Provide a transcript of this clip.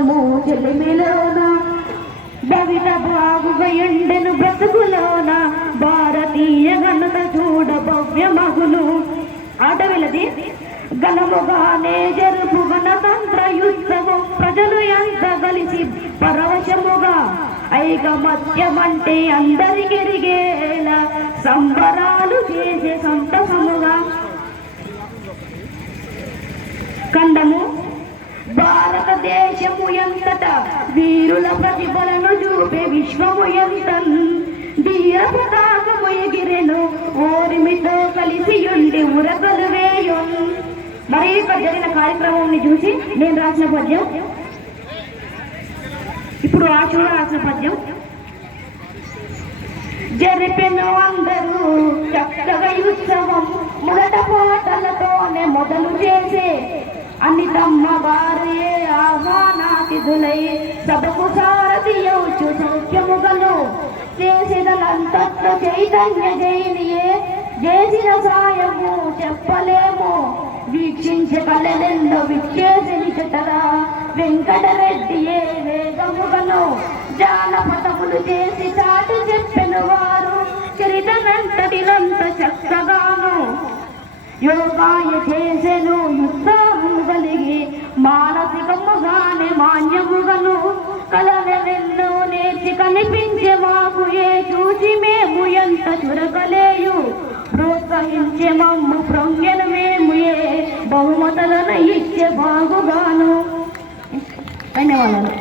సంతోషము చెలిమిలోన భవిత బాగుగా ఎండెను బ్రతుకులోన భారతీయ ఘనత చూడ భవ్యమగును. ఆట వెళ్ళది ఘనముగానే జరుపు గణతంత్ర యుద్ధము ప్రజలు ఎంత కలిసి పరవశముగా ఐకమత్యమంటే అందరికెరిగేలా సంబరాలు చేసే సంతసముగా ఖండము భారతదేశము ఎంతట వీరుల ప్రతిభలను చూపే విశ్వము ఎంత ధీర పతాకము ఎగిరెను ఓరిమితో కలిసి ఉండి ఉరకలు వేయం. మరి ఇక్కడ జరిగిన కార్యక్రమాన్ని చూసి నేను రాసిన పద్యం, ఇప్పుడు ఆశుడు రాసిన పద్యం. జరిపెను అందరూ చక్కగా ఉత్సవం మొదట పాటలతోనే మొదలు చేసే అన్ని తమ్మగారే ఆహ్వానాతిథులై సభకు సారథియౌచు సౌఖ్యముగలు చేసినంతట్లో చైతన్య జైనియే చేసిన సాయము చెప్పలేము వీక్షించగలెందో విచ్చేసిని చటరా వెంకటరెడ్డియే వేగముగను జానపదములు చేసి చాటి చెప్పెను వారు చరితనంతటినంత చక్కగాను యోగాయ చేసెను యుద్ధము కలిగి మానసికముగానే మాన్యముగను కలనెన్నో నేర్చి కనిపించే మాకు ఏ చూసి మేము ఎంత చురకలేయు ప్రోత్సహించే మమ్ము ప్రొంగెను మేము ఏ బహుమతులను ఇచ్చే బాగుగాను. ధన్యవాదాలు.